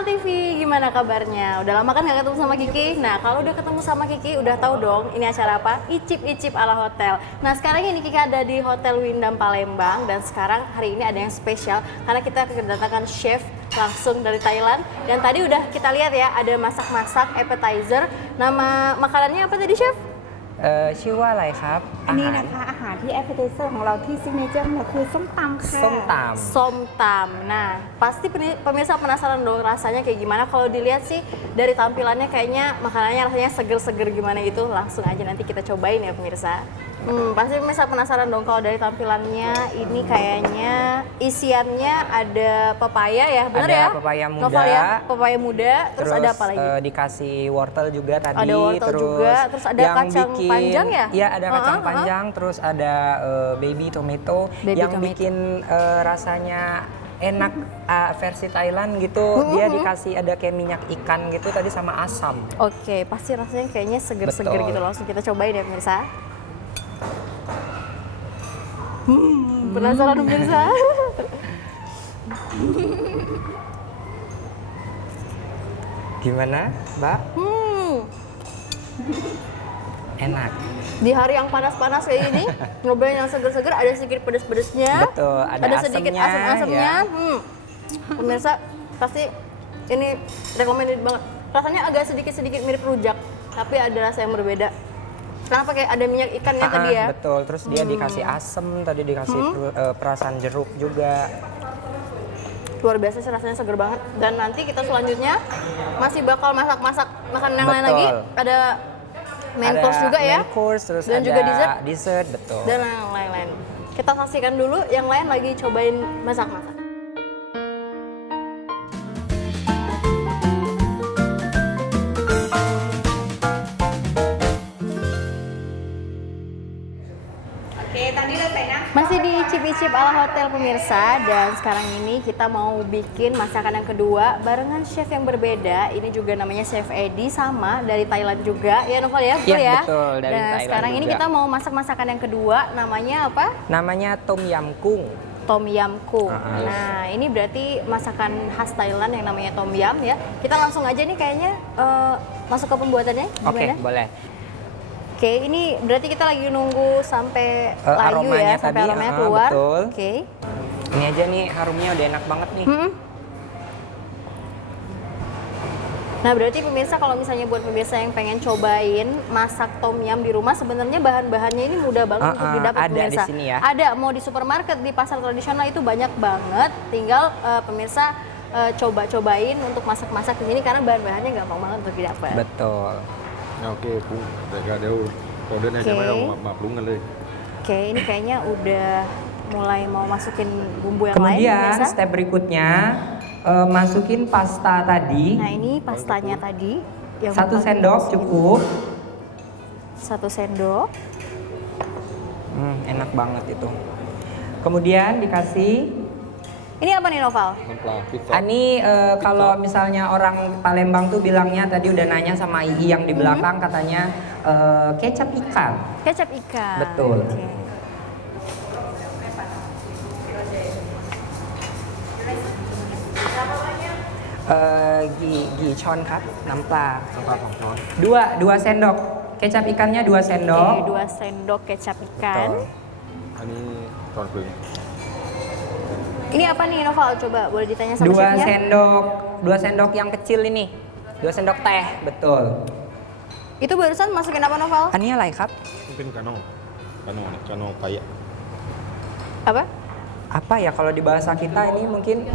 Noval TV, gimana kabarnya? Udah lama kan gak ketemu sama Kiki? Nah, kalau udah ketemu sama Kiki, udah tahu dong ini acara apa? Icip-icip ala hotel. Nah, sekarang ini Kiki ada di Hotel Windam Palembang, dan sekarang hari ini ada yang spesial karena kita kedatangan chef langsung dari Thailand. Dan tadi udah kita lihat ya, ada masak-masak appetizer. Nama makanannya apa tadi, chef? ชื่อว่าอะไรครับ อันนี้นะคะอาหารที่แอปเปิลไซเซอร์ของเราที่ซิกเนเจอร์เนี่ยคือส้มตำค่ะ ส้มต Somtam. Nah, pasti pemirsa penasaran dong rasanya kayak gimana. Kalau dilihat sih dari tampilannya kayaknya makanannya rasanya seger-seger gimana gitu. Langsung aja nanti kita cobain ya pemirsa. Pasti pemirsa penasaran dong kalau dari tampilannya ini kayaknya isiannya ada pepaya ya, benar Ada ya? pepaya muda. Novel ya, pepaya muda. Terus ada apa lagi? Dikasih wortel juga tadi. Ada wortel juga, terus ada yang kacang panjang ya? Iya, ada kacang panjang, terus ada baby tomato yang tomato. bikin rasanya enak versi Thailand gitu. Dia dikasih ada kayak minyak ikan gitu tadi sama asam. Oke, pasti rasanya kayaknya seger-seger Betul. gitu. Langsung kita cobain ya pemirsa. Penasaran pemirsa? Gimana, Mbak? Enak. Di hari yang panas-panas kayak gini, nyobain yang seger-seger, ada sedikit pedes-pedesnya. Betul, ada sedikit asamnya, asam-asamnya. ya. Pemirsa, pasti ini recommended banget. Rasanya agak sedikit-sedikit mirip rujak, tapi ada rasa yang berbeda. Kenapa kayak ada minyak ikannya tadi ya? Betul, terus dia dikasih asam, tadi dikasih perasan jeruk juga. Luar biasa sih, rasanya seger banget. Dan nanti kita selanjutnya masih bakal masak-masak makanan yang lain lagi. Ada main Ada course juga ya. main course, terus Dan ada juga dessert, betul. dan yang lain-lain. Kita saksikan dulu, yang lain lagi cobain masak-masak. Oke, tadi udah enak. Masih di Icip-Icip ala hotel pemirsa, dan sekarang ini kita mau bikin masakan yang kedua barengan chef yang berbeda. Ini juga namanya Chef Edi, sama dari Thailand juga ya Novel ya? Betul Iya, ya? betul, dari Dan Thailand sekarang ini juga. kita mau masak masakan yang kedua, namanya apa? Namanya tom yam kung. Tom Yam Kung. Nah, ini berarti masakan khas Thailand yang namanya Tom Yam ya. Kita langsung aja nih kayaknya masuk ke pembuatannya. Oke, Gimana? boleh. Oke, ini berarti kita lagi nunggu sampai layu aromanya ya, sampai tadi, aromanya keluar. betul. Oke. Ini aja nih harumnya udah enak banget nih. Nah, berarti pemirsa kalau misalnya buat pemirsa yang pengen cobain masak tom yum di rumah, sebenarnya bahan-bahannya ini mudah banget untuk didapat ada di pemirsa. sini ya. Ada, mau di supermarket, di pasar tradisional itu banyak banget. Tinggal pemirsa coba-cobain untuk masak-masak di sini karena bahan-bahannya gampang banget untuk didapat. Betul. Oke, pung. Mereka dia ordernya Oke. jangan mau plungan deh. Oke, ini kayaknya udah mulai mau masukin bumbu yang lain Kemudian pemirsa. step berikutnya masukin pasta tadi. Nah, ini pastanya tadi. Yang 1 bakal sendok dimasukin. cukup. 1 sendok. Enak banget itu. Kemudian dikasih. Ini apa nih Noval? Nempel pizza. Ini kalau misalnya orang Palembang tuh bilangnya tadi udah nanya sama Ii yang di belakang katanya kecap ikan. Kecap ikan. Betul. Oke. Gichon ครับ น้ำปลา Nempel 2 ช้อน dua sendok. Kecap ikannya 2 sendok. Oke, 2 sendok kecap ikan. Betul. อันนี้ช้อนครึ่ง Ini apa nih Noval? Coba boleh ditanya sama 2 chefnya? sendok. 2 sendok yang kecil ini. 2 sendok teh, betul. Itu barusan masukin apa Noval? อันนี้อะไรครับ มันเป็นกาโน่นะกาโน่ไปอ่ะ Apa? Apa ya kalau di bahasa kita ini mungkin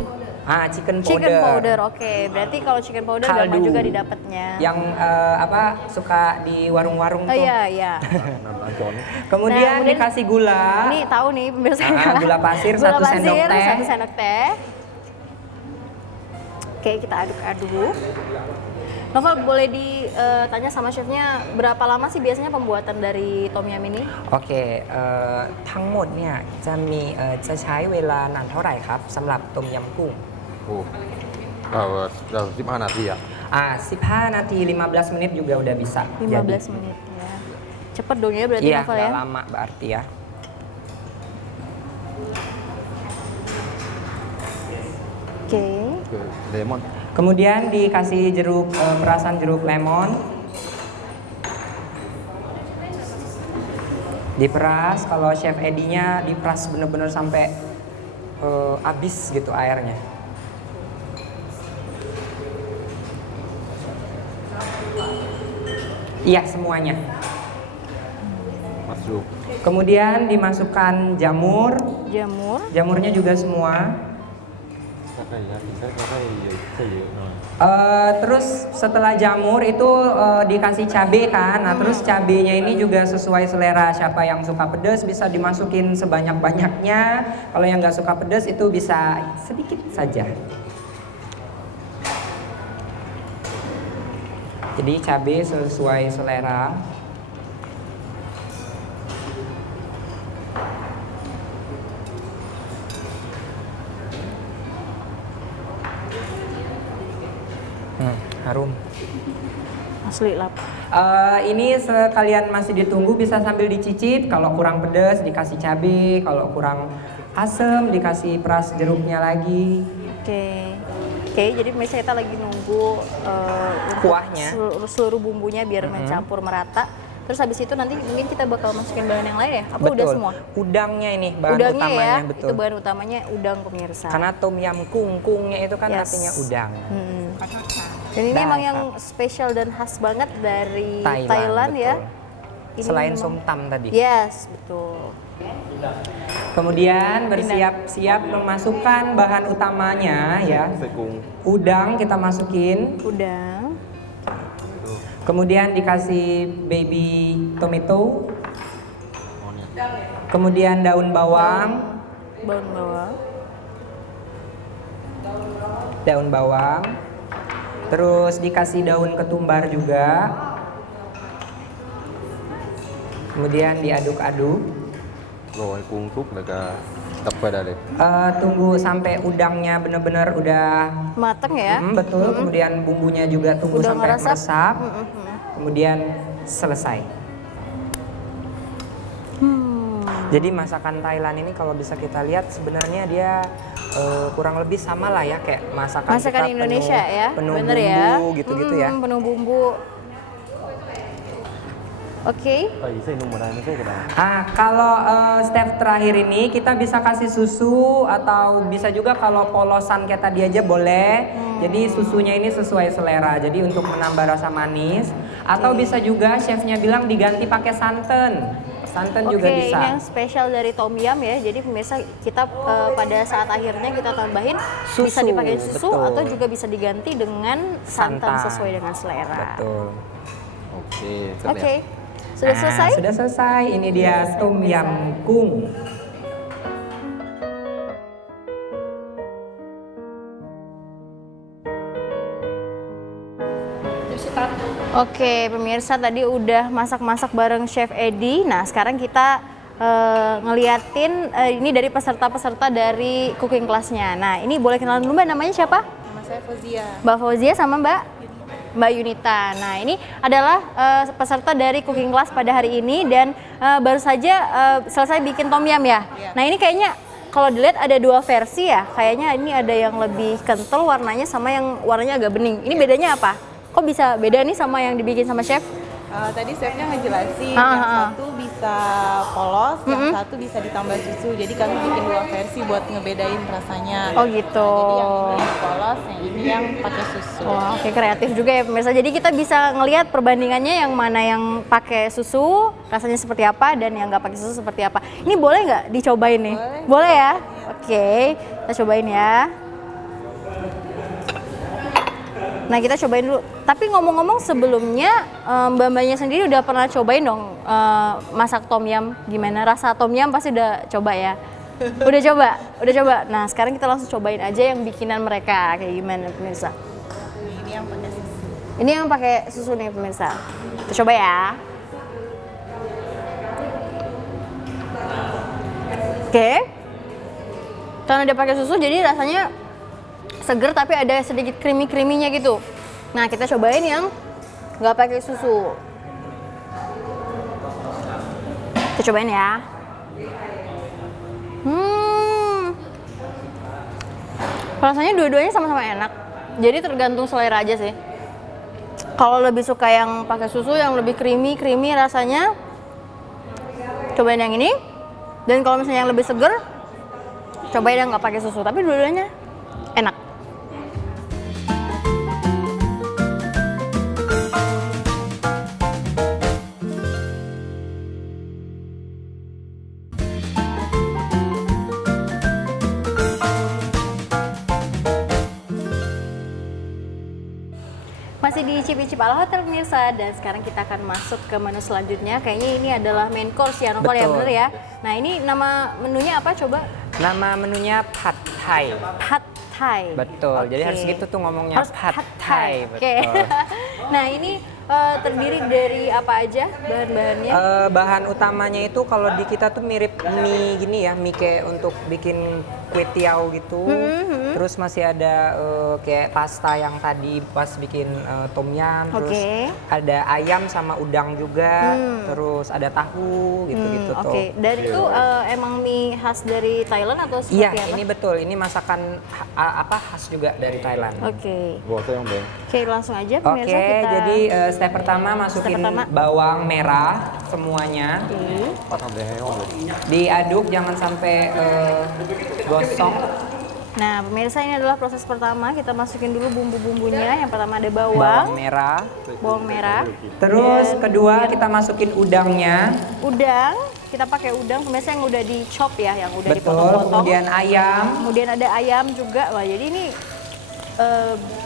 chicken powder. Chicken powder. Oke, berarti kalau chicken powder gampang Kaldu. juga didapatnya. Yang suka di warung-warung Oh tuh. iya, iya. น้ำตาลช้อน Kemudian Nah, kemudian dikasih gula. Ini tahu nih pemirsa. Gula pasir, Gula 1 sendok pasir, teh. 1 sendok teh. Oke, kita aduk-aduk. Novel boleh ditanya sama chefnya berapa lama sih biasanya pembuatan dari tom yum ini? โอเคทั้งหมดเนี่ยจะมีจะใช้เวลานานเท่าไหร่ครับสำหรับต้มยำกุ้ง โอ้เรา15 นาทีอ่ะ 15 nathi 15 menit juga udah bisa 15 jadi. menit ya. Cepet dong ya berarti Iya, Novel nggak ya? lama berarti ya. Oke. คือเลมอน Kemudian dikasih jeruk perasan jeruk lemon. Diperas, kalau Chef Edi-nya diperas bener-bener sampai habis gitu airnya. Iya, semuanya. Masuk. Kemudian dimasukkan jamur. Jamur. Jamurnya juga semua. Terus setelah jamur itu dikasih cabai kan. Nah, terus cabenya ini juga sesuai selera. Siapa yang suka pedas bisa dimasukin sebanyak-banyaknya. Kalau yang nggak suka pedas itu bisa sedikit saja. Jadi cabai sesuai selera. Harum. Asli lap. Ini sekalian masih ditunggu bisa sambil dicicip. Kalau kurang pedas dikasih cabai, kalau kurang asam dikasih peras jeruknya lagi. Oke, jadi misalnya kita lagi nunggu Kuahnya. seluruh bumbunya biar mencampur merata. Terus habis itu nanti mungkin kita bakal masukin bahan yang lain ya? Apa udah semua? Udangnya ini bahan Udangnya utamanya, ya, betul. itu bahan utamanya udang pemirsa. Karena tom yum kungkungnya itu kan Yes. artinya udang. Dan ini emang Dasar. yang spesial dan khas banget dari Thailand, Thailand ya. betul. Ini Selain memang- somtam tadi. Yes, betul. Kemudian bersiap-siap memasukkan bahan utamanya ya. Sekung. Udang kita masukin. Udang. Kemudian dikasih baby tomato. Kemudian daun bawang. Daun bawang. Daun bawang. Terus dikasih daun ketumbar juga. Kemudian diaduk-aduk. Rồi cuốn thuốc là tập về đây. Tunggu sampai udangnya benar-benar udah Mateng ya. betul. Kemudian bumbunya juga tunggu Udah sampai ngeresap. meresap. Kemudian selesai. Jadi masakan Thailand ini kalau bisa kita lihat sebenarnya dia kurang lebih sama lah ya kayak masakan kita Indonesia penuh, ya. penuh Bener bumbu ya. gitu-gitu ya. Penuh bumbu. Oke. Kalau step terakhir ini kita bisa kasih susu atau bisa juga kalau polosan kayak tadi aja boleh. Jadi susunya ini sesuai selera. Jadi untuk menambah rasa manis atau bisa juga chefnya bilang diganti pakai santan. Santan juga Oke, bisa. ini yang spesial dari tom yum ya. Jadi pemirsa kita pada saat akhirnya kita tambahin bisa Susu, dipakai susu betul. atau juga bisa diganti dengan santan Santan. sesuai dengan selera. Betul. Oke. Oke. Sudah Nah, selesai? Sudah selesai. Ini dia tom yum kung. Oke, pemirsa tadi udah masak-masak bareng Chef Edi. Nah, sekarang kita ngeliatin ini dari peserta-peserta dari cooking class-nya. Nah, ini boleh kenalan dulu Mbak, namanya siapa? Nama saya Fauzia. Mbak Fauzia sama Mbak Yunita. Nah, ini adalah peserta dari cooking class pada hari ini dan baru saja selesai bikin tom yum ya. Nah, ini kayaknya kalau dilihat ada dua versi ya. Kayaknya ini ada yang lebih kental warnanya sama yang warnanya agak bening. Ini bedanya apa? Kok bisa beda nih sama yang dibikin sama chef? Tadi chefnya ngejelasin Ah, yang ah. satu bisa polos, yang satu bisa ditambah susu. Jadi kami bikin dua versi buat ngebedain rasanya. Oh gitu. Jadi yang ini polos, yang ini yang pakai susu. Wah, oke, kreatif juga ya pemirsa. Jadi kita bisa ngelihat perbandingannya yang mana yang pakai susu rasanya seperti apa dan yang nggak pakai susu seperti apa. Ini boleh nggak dicobain nih? Boleh ya? Oke, kita cobain ya. Nah, kita cobain dulu. Tapi ngomong-ngomong sebelumnya Mbak-mbaknya sendiri udah pernah cobain dong masak tom yum. Gimana rasa tom yum pasti udah coba ya? Udah coba? Udah coba. Nah, sekarang kita langsung cobain aja yang bikinan mereka kayak gimana pemirsa. Ini yang pakai susu. Ini yang pakai susu nih pemirsa. Kita coba ya. Oke. Karena dia pakai susu jadi rasanya seger tapi ada sedikit creamy-creaminya gitu. Nah, kita cobain yang nggak pakai susu. Kita cobain ya. Rasanya dua-duanya sama-sama enak. Jadi tergantung selera aja sih. Kalau lebih suka yang pakai susu, yang lebih creamy rasanya, cobain yang ini. Dan kalau misalnya yang lebih seger, cobain yang nggak pakai susu. Tapi dua-duanya enak. Masih di Icip-Icip ala Hotel pemirsa, dan sekarang kita akan masuk ke menu selanjutnya. Kayaknya ini adalah main course ya, Novel ya, Betul. bener ya? Nah ini nama menunya apa coba? Nama menunya Pad Thai. Pad Thai. Betul. Jadi Oke. harus gitu tuh ngomongnya Harus Pad Pad Thai. Oke. Betul. Nah ini terdiri dari apa aja bahan-bahannya? Bahan utamanya itu kalau di kita tuh mirip mie gini ya, mie kayak untuk bikin kue tiao gitu. Terus masih ada kayak pasta yang tadi pas bikin tom yum. Terus Oke. ada ayam sama udang juga. Terus ada tahu gitu-gitu tuh. Oke, dan itu emang mie khas dari Thailand atau seperti Iya, apa? ini betul. Ini masakan apa khas juga dari Thailand. Oke. Buat yang deh. Oke, langsung aja Oke, pemirsa kita. jadi step pertama masukin pertama. bawang merah semuanya. Oke. Pasang deh om. Diaduk jangan sampai gosong. Nah, pemirsa ini adalah proses pertama. Kita masukin dulu bumbu-bumbunya. Yang pertama ada bawang, Bawang merah. bawang merah, Terus kedua kita masukin udangnya. udang. Kita pakai udang pemirsa yang udah di-chop ya, yang udah Betul. dipotong-potong. Kemudian ayam. Kemudian ada ayam juga. Wah, jadi ini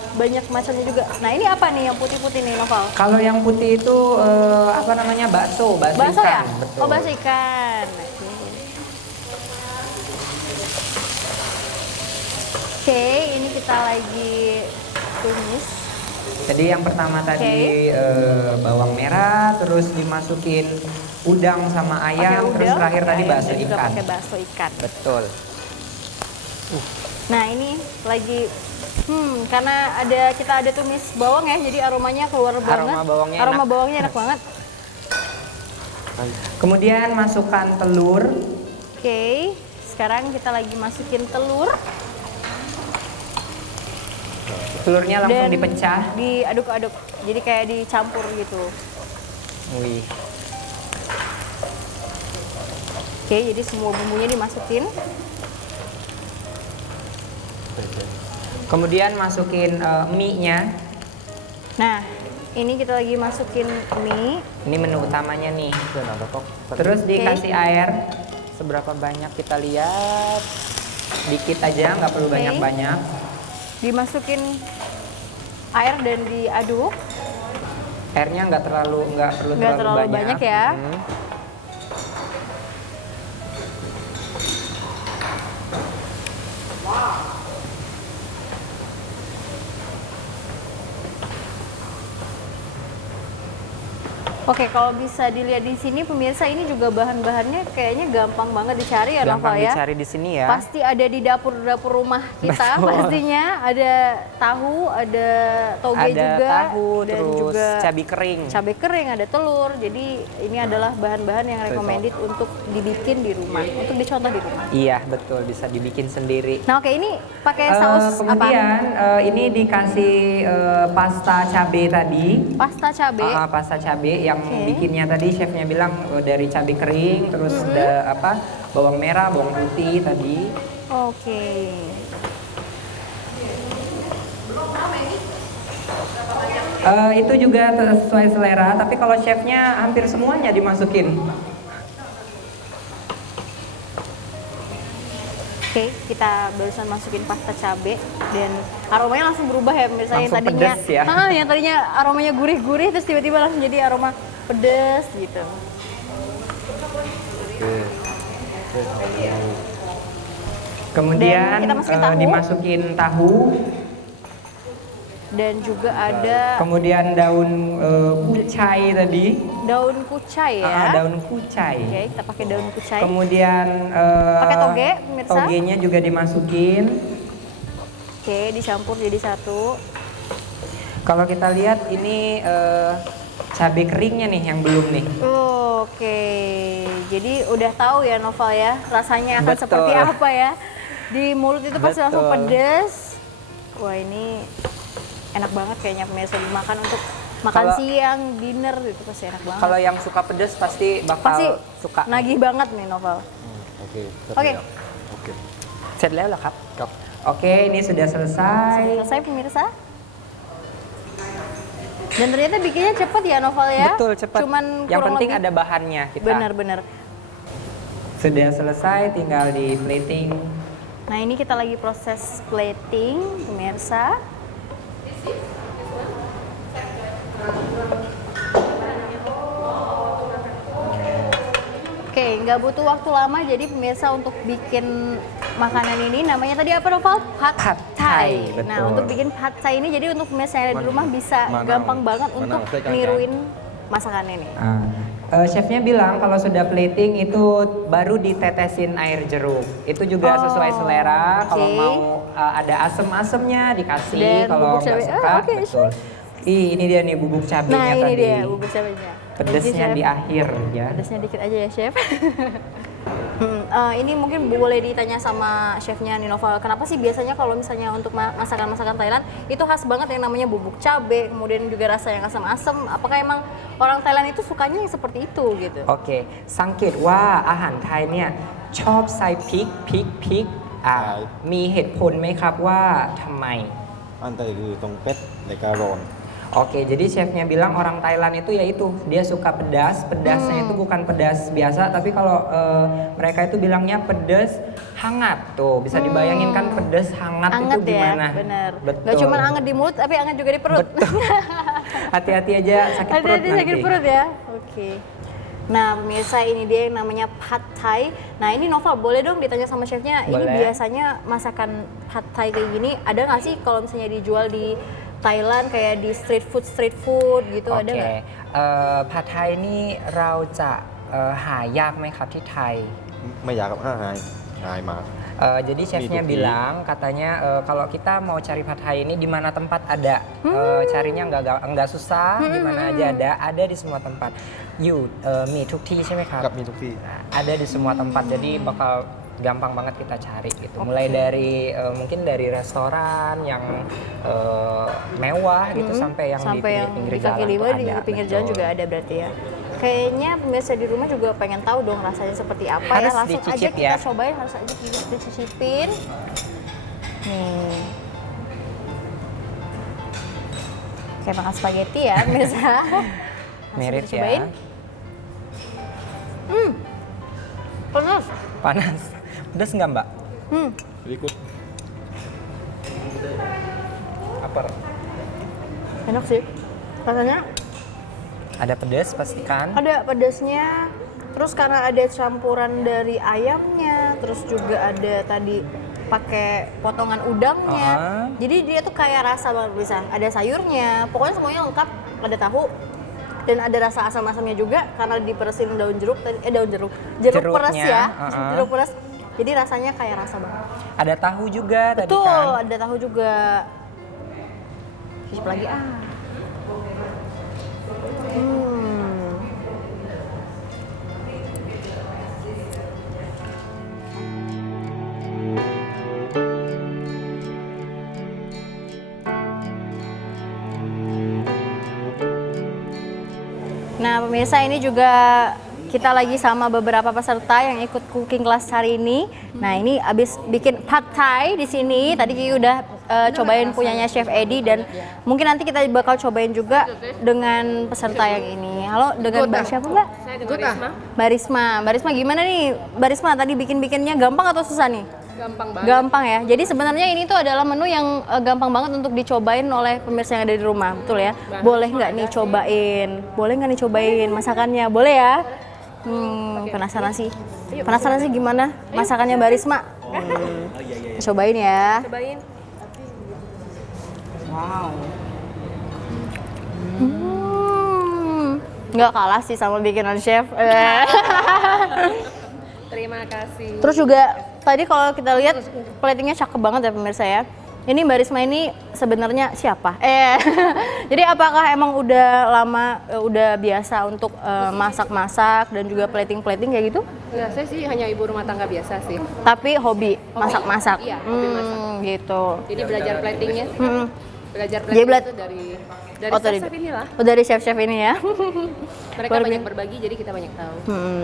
banyak macamnya juga. Nah, ini apa nih yang putih-putih nih, Noval? Kalau yang putih itu apa namanya bakso Bakso ya? ikan. Betul. Oh, bakso ikan. Oke, ini kita lagi tumis. Jadi yang pertama tadi bawang merah, terus dimasukin udang sama ayam, Pakai terus udang, terakhir pakai tadi ayam, bakso dan juga ikan. pakai bakso ikan. Betul. Nah, ini lagi karena kita ada tumis bawang ya, jadi aromanya keluar banget. Aroma bawangnya Aroma enak. bawangnya enak banget. Kemudian masukkan telur. Oke, sekarang kita lagi masukin telur Telurnya langsung dan dipecah. diaduk-aduk. Jadi kayak dicampur gitu. Wih. Oke, jadi semua bumbunya dimasukin. Kemudian masukin mie-nya. Nah, ini kita lagi masukin mie. Ini menu utamanya nih. Terus dikasih air. Seberapa banyak kita lihat. Dikit aja, nggak perlu Oke. banyak-banyak. Dimasukin air dan diaduk. Airnya nggak perlu Nggak terlalu banyak ya. Oke, kalau bisa dilihat di sini pemirsa, ini juga bahan-bahannya kayaknya gampang banget dicari ya, Gampang Nova ya. dicari di sini ya. Pasti ada di dapur-dapur rumah kita. Betul. Pastinya ada tahu, ada toge Ada juga, tahu, dan terus juga cabai kering. cabai kering, ada telur. Jadi ini adalah bahan-bahan yang recommended untuk dibikin di rumah, untuk dicontoh di rumah. Iya, betul. Bisa dibikin sendiri. Nah, oke, ini pakai saus apa? Kemudian ini dikasih pasta cabe tadi. Pasta cabai. Pasta cabe yang Oke. bikinnya tadi chefnya bilang dari cabai kering, terus ada bawang merah, bawang putih tadi. Oke. Itu juga sesuai selera, tapi kalau chefnya hampir semuanya dimasukin. Oke, kita barusan masukin pasta cabe dan aromanya langsung berubah ya pemirsa. Yang Langsung tadinya pedes ya. yang tadinya aromanya gurih-gurih terus tiba-tiba langsung jadi aroma pedes gitu. Kemudian Dan kita masukin tahu. dimasukin tahu, Dan juga ada kemudian daun kucai tadi. daun kucai ya. Daun kucai. Oke, kita pakai daun kucai. Kemudian Pakai toge, pemirsa. togenya juga dimasukin. Oke, dicampur jadi satu. Kalau kita lihat ini cabai keringnya nih yang belum nih. Oke, jadi udah tahu ya Noval ya rasanya akan Betul. seperti apa ya. Di mulut itu pasti langsung Betul. pedes. Wah, ini enak banget kayaknya pemirsa dimakan untuk makan Kalau- siang, dinner itu pasti enak banget. Kalau yang suka pedas pasti bakal Pasti suka. nagih banget nih Novel. Oke. Oke. Oke. Setแล้วเหรอครับ Kap. Oke, ini sudah selesai. Selesai pemirsa. Dan ternyata bikinnya cepet ya Novel ya. Betul, cepat. Cuman Yang kurang penting lebih- ada bahannya kita. Benar-benar. Sudah selesai, tinggal di plating. Nah ini kita lagi proses plating pemirsa. Oke, nggak butuh waktu lama jadi pemirsa untuk bikin makanan ini namanya tadi apa Novel? Pad Pad Thai. Thai, Nah betul. untuk bikin Pad Thai ini jadi untuk pemirsa yang ada di rumah bisa Manang. gampang banget Manang, untuk saya kan. niruin masakan ini. Chefnya bilang kalau sudah plating itu baru ditetesin air jeruk. Itu juga Oh, sesuai selera. Kalau oke. mau ada asem-asemnya dikasih. Dan Kalau bubuk nggak cabai. suka, Oke, betul. Ini dia nih bubuk cabenya Nah ini tadi. dia bubuk cabainya. Pedesnya Jadi, di Chef, akhir ya. pedesnya dikit aja ya chef. Ini mungkin boleh ditanya sama chefnya Ninoval, kenapa sih biasanya kalau misalnya untuk masakan-masakan Thailand itu khas banget yang namanya bubuk cabe, kemudian juga rasa yang asam-asam. Apakah emang orang Thailand itu sukanya yang seperti itu gitu? โอเค สังเกตว่าอาหารไทยเนี่ยชอบใส่พริก ใช่ มีเหตุผลไหมครับว่าทำไม Antai di tongpet dekaron. Oke, jadi chefnya bilang orang Thailand itu yaitu dia suka pedas. Pedasnya itu bukan pedas biasa, tapi kalau mereka itu bilangnya pedas hangat. Tuh, bisa dibayangin kan pedas hangat Anget itu gimana? ya, bener. Betul. Gak cuma anget di mulut, tapi anget juga di perut. Hati-hati aja sakit perut Hati-hati nanti. sakit perut ya. Oke. Nah, pemirsa ini dia yang namanya Pad Thai. Nah, ini Noval boleh dong ditanya sama chefnya. Ini Boleh. biasanya masakan Pad Thai kayak gini ada nggak sih kalau misalnya dijual di Thailand kayak di street food gitu โอ ada เค nggak? ผัดไทยนี่เราจะหายากไหมครับที่ไทย Mày già gặp hai. Hai mà. Jadi chefnya Mie tuki. bilang katanya kalau kita mau cari pad thai ini di mana tempat ada, carinya nggak susah, di mana aja ada di semua tempat. Mi tuk ti ใช่ไหมครับ Gặp mi tuk ti. Ada di semua tempat, jadi bakal gampang banget kita cari gitu. Mulai dari mungkin dari restoran yang mewah gitu sampai yang Sampai di yang pinggir di kaki jalan lima tuh di ada. pinggir jalan Betul. juga ada berarti ya. Kayaknya pemirsa di rumah juga pengen tahu dong rasanya seperti apa Harus ya. Langsung aja dicicip kita ya. cobain, harus aja kita dicicipin. Nih. Kayak makan spaghetti ya pemirsa. Langsung Mirip dicobain. ya. Panas. Panas. Pedas nggak Mbak? Berikut. Apa? Enak sih. Rasanya Ada pedas pastikan. ada pedasnya, terus karena ada campuran dari ayamnya, terus juga ada tadi pakai potongan udangnya. Jadi dia tuh kayak rasa banget bisa. Ada sayurnya, pokoknya semuanya lengkap. Ada tahu dan ada rasa asam-asamnya juga karena diperesin daun jeruk tadi jeruk peres Jeruknya, ya. Jeruk peres. Jadi rasanya kayak rasa banget. Ada tahu juga tadi Betul, kan. ada tahu juga. Cicip lagi ah. Nah, pemirsa ini juga kita lagi sama beberapa peserta yang ikut cooking class hari ini. Nah, ini abis bikin pad thai di sini. Tadi Kiki udah cobain punyanya Chef Edi dan mungkin nanti kita bakal cobain juga dengan peserta yang ini. Halo, dengan Mbak siapa Mbak? Saya dengan Risma. Mbak Risma. Mbak Risma gimana nih? Mbak Risma tadi bikinnya gampang atau susah nih? Gampang banget. Gampang ya. Jadi sebenarnya ini tuh adalah menu yang gampang banget untuk dicobain oleh pemirsa yang ada di rumah, betul ya? Boleh nggak nih cobain? Boleh nggak nih cobain masakannya? Boleh ya? Penasaran sih. Penasaran sih gimana masakannya Mbak Risma? Cobain ya. Cobain. Nggak kalah sih sama bikinan chef. Terima kasih. Terus juga tadi kalau kita lihat platingnya cakep banget ya pemirsa ya. Ini Mbak Risma ini sebenarnya siapa? Jadi apakah emang udah lama, udah biasa untuk masak-masak dan juga plating-plating kayak gitu? Enggak, saya sih hanya ibu rumah tangga biasa sih. Tapi hobi masak-masak? Iya, hobi masak. Gitu. Jadi belajar platingnya. Belajar Jadi itu dari chef inilah. Oh, dari chef-chef ini ya. Mereka Luar banyak biasa. berbagi, jadi kita banyak tahu.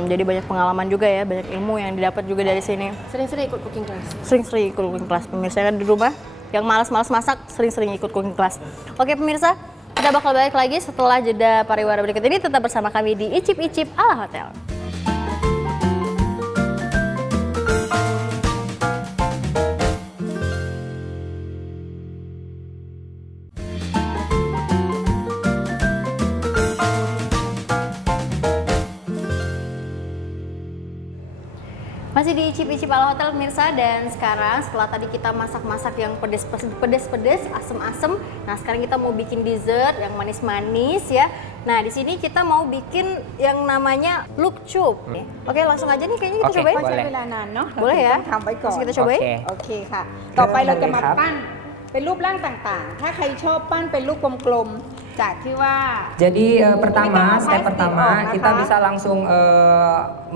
Jadi banyak pengalaman juga ya, banyak ilmu yang didapat juga dari sini. Sering-sering ikut cooking class. Sering-sering ikut cooking class. Pemirsa kan di rumah yang malas-malas masak sering-sering ikut cooking class. Oke pemirsa, kita bakal balik lagi setelah jeda pariwara berikut ini. Tetap bersama kami di Icip-Icip ala Hotel. Masih di Icip-Icip ala Hotel pemirsa, dan sekarang setelah tadi kita masak-masak yang pedes-pedes, asem-asem, nah sekarang kita mau bikin dessert yang manis-manis ya. Nah di sini kita mau bikin yang namanya lukchup. Oke langsung aja nih kayaknya kita Oke, cobain. boleh. ใช้เวลานานเนาะ Boleh ya? เราต้องทำไว้ก่อน Terus kita cobain. Oke. โอเคค่ะ ต่อไปเราจะมา ครับ ปั้นเป็นรูปร่างต่างๆ ถ้าใครชอบปั้นเป็นรูปกลมๆ จากที่ว่า Jadi pertama, Ini kan step pasti pertama oh, kita apa? bisa langsung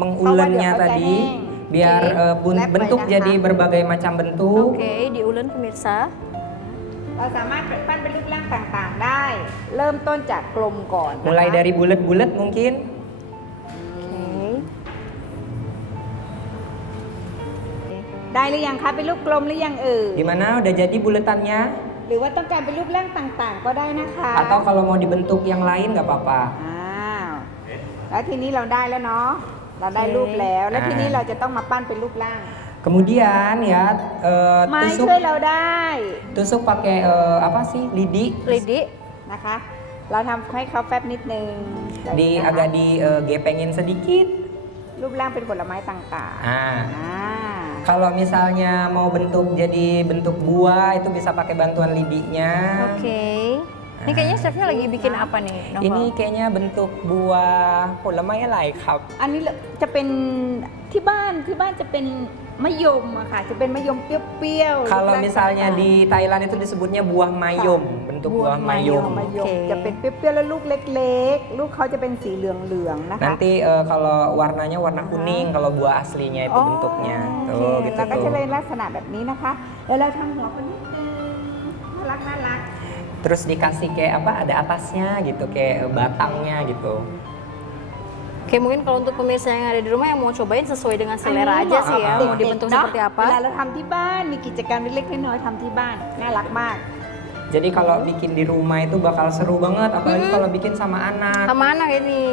mengulennya Kalau dia tadi kacang. biar Oke. Lep bentuk baik, jadiนะคะ berbagai macam bentuk. Oke, diulen pemirsa. เราสามารถปั้นเป็นรูปร่างต่างๆ ได้ เริ่มต้นจากกลมก่อนนะคะ Mulai dari bulat-bulat mungkin. Oke. ได้หรือยังคะเป็นรูปกลมหรือยังGimana? Udah jadi buletannya? หรือว่าต้องการเป็นรูปร่างต่างๆ ก็ได้นะคะ Atau kalau mau dibentuk yang lain nggak apa-apa. อ้าวแล้วทีนี้เราได้แล้วเนาะเราได้รูปแล้ว แล้วทีนี้เราจะต้องมาปั้นเป็นรูปร่าง Kemudian ya ไม้ tusuk ช่วยเราได้ tusuk pakai apa sih? Lidi. Lidi. นะคะ เราทำให้เขาแฟบนิดนึง Agak digepengin sedikit. รูปร่างเป็นผลไม้ต่างๆ Ah. อ่า Kalau misalnya mau bentuk jadi bentuk buah itu bisa pakai bantuan lidinya. Oke. Ini kayaknya chefnya lagi bikin apa nih? Novel? Ini kayaknya bentuk buah ผลไม้อะไรครับ อันนี้จะเป็นที่บ้านจะเป็นมะยมอะค่ะ จะเป็นมะยมเปรี้ยวๆ Kalau รูปร่าง misalnya ต่างๆ di Thailand itu disebutnya buah mayom, bentuk buah mayom. มะยม โอเค จะเป็นเปรี้ยวๆแล้วลูกเล็กๆ ลูกเขาจะเป็นสีเหลืองๆนะคะ Nanti kalau warnanya warna kuning kalau buah aslinya itu bentuknya. Tuh gitu แล้วก็จะ tuh. เป็นลักษณะแบบนี้นะคะแล้วเราทำหัวคนนิดนึงน่ารัก Terus dikasih kayak apa? Ada atasnya gitu, kayak batangnya gitu. Oke, mungkin kalau untuk pemirsa yang ada di rumah yang mau cobain sesuai dengan อัน selera นี้ aja sih ya, เหมาะ mau กับ dibentuk เด็กๆ seperti เนาะ apa. เวลาเราทำที่บ้านมีกิจกรรมเล็กๆน้อยๆทำที่บ้านน่ารักมาก Jadi kalau bikin di rumah itu bakal seru banget, apalagi kalau bikin sama anak. Sama anak ini.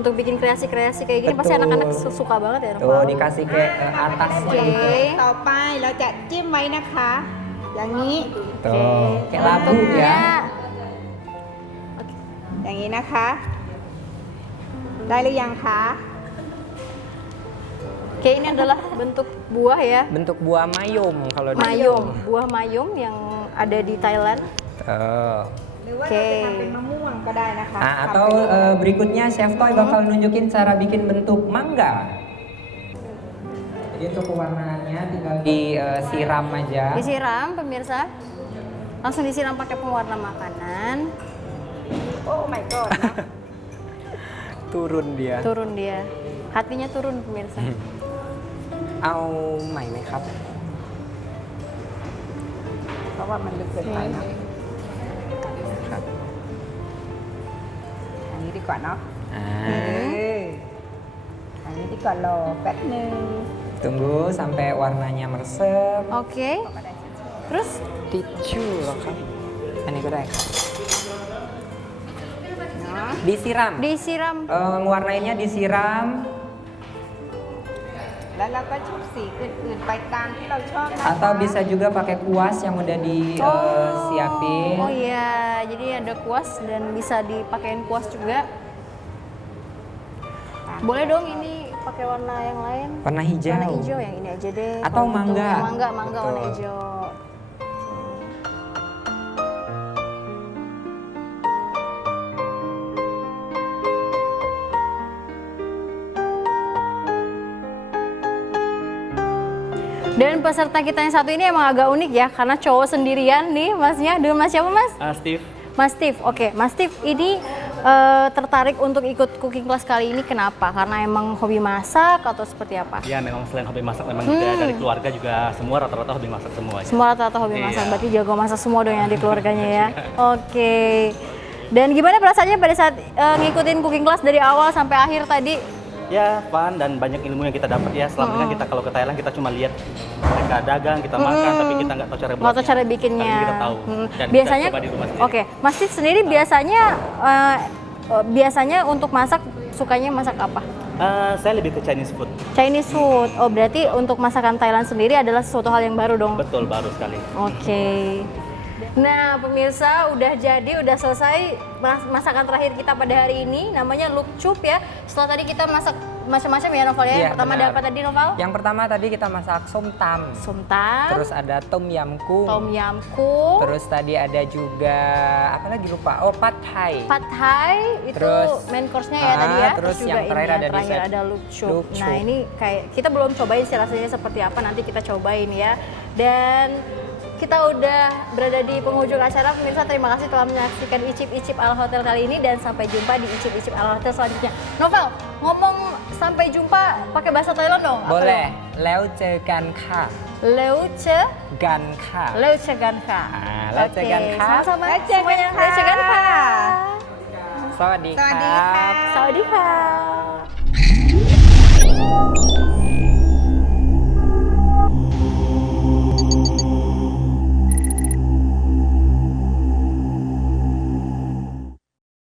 Untuk bikin kreasi-kreasi kayak gini pasti Betul. anak-anak suka banget ya. Tuh Novel. dikasih kayak atasnya. Oke. ต่อไปเราจะจิ้มไว้นะคะ อย่างนี้ Tuh, kayak labu Bentuknya ya. อย่างนี้นะคะ ได้หรือยังคะ Oke, ini adalah bentuk buah ya. Bentuk buah mayom kalau di Mayom, buah mayom yang ada di Thailand. Tuh. หรือว่าเราจะทำเป็นมะม่วงก็ได้นะคะ Nah, ทำ atau เป็น berikutnya Chef Toy bakal nunjukin cara bikin bentuk mangga. Jadi untuk pewarnaannya tinggal disiram aja. Disiram pemirsa. Langsung disiram pakai pewarna makanan. โอ้ my god นะ Turun dia. Turun dia. Hatinya turun pemirsa. เอาใหม่ไหมครับ เพราะว่ามันลึกเกินไปเนอะ ครับ อันนี้ดีกว่าเนาะ อ่า อันนี้ดีกว่ารอแป๊บนึง Tunggu sampai warnanya meresap. Oke. Terus Tisu lohครับ อันนี้ก็ได้ครับ เนาะ Disiram. disiram. Warnainnya disiram แล้วเราก็ชุบสีอื่นๆไปตามที่เราชอบนะคะ atau bisa juga pakai kuas yang udah disiapin. Oh iya, jadi ada kuas dan bisa dipakein kuas juga. Boleh dong ini pakai warna yang lain. Warna hijau. Warna hijau yang ini aja deh. Atau Kalau gitu. mangga. Mangga warna Betul. hijau. Dan peserta kita yang satu ini emang agak unik ya, karena cowok sendirian nih masnya. Dengan mas siapa mas? Steve. Mas Steve, oke. Mas Steve ini tertarik untuk ikut cooking class kali ini kenapa? Karena emang hobi masak atau seperti apa? Ya memang selain hobi masak memang juga dari keluarga juga semua rata-rata hobi masak semua. Semua rata-rata hobi masak, Iya. berarti jago masak semua dong yang di keluarganya ya. Oke. Dan gimana perasaannya pada saat ngikutin cooking class dari awal sampai akhir tadi? Ya fun dan banyak ilmu yang kita dapat ya. Selama ini kan kita kalau ke Thailand kita cuma lihat mereka dagang, kita makan, tapi kita nggak tahu cara buatnya. Nggak tahu cara bikinnya. Kali ini kita tahu. Dan Biasanya, kita coba di rumah sendiri. oke, Mas Steve sendiri biasanya untuk masak sukanya masak apa? Saya lebih ke Chinese food. Chinese food. Oh, berarti untuk masakan Thailand sendiri adalah sesuatu hal yang baru dong. Betul, baru sekali. Oke. Nah, pemirsa udah selesai masakan terakhir kita pada hari ini, namanya luk chup ya. Setelah tadi kita masak macam-macam ya Noval ya. Iya, Yang pertama ada benar. apa tadi Noval? Yang pertama tadi kita masak somtam. Somtam, Terus ada tom yam kung. tom yam kung, Terus tadi ada juga apa lagi lupa? Oh, pad thai. pad thai itu Terus, main course-nya ya tadi ya. terus juga yang ini terakhir yang ada terakhir dessert. ada luk chup. Luk Nah, chup. ini kayak kita belum cobain sih rasanya seperti apa, nanti kita cobain ya. Dan kita udah berada di penghujung acara. Pemirsa, terima kasih telah menyaksikan Icip-Icip Ala Hotel kali ini dan sampai jumpa di Icip-Icip Ala Hotel selanjutnya. Novel, ngomong sampai jumpa pakai bahasa Thailand dong? Apa Boleh. dong? แล้วเจอกันค่ะ Leuce กันค่ะ Leuce Ganka. Leuce Ganka. Sama-sama semuanya. Leuce Ganka. สวัสดีครับ Sawadee ka.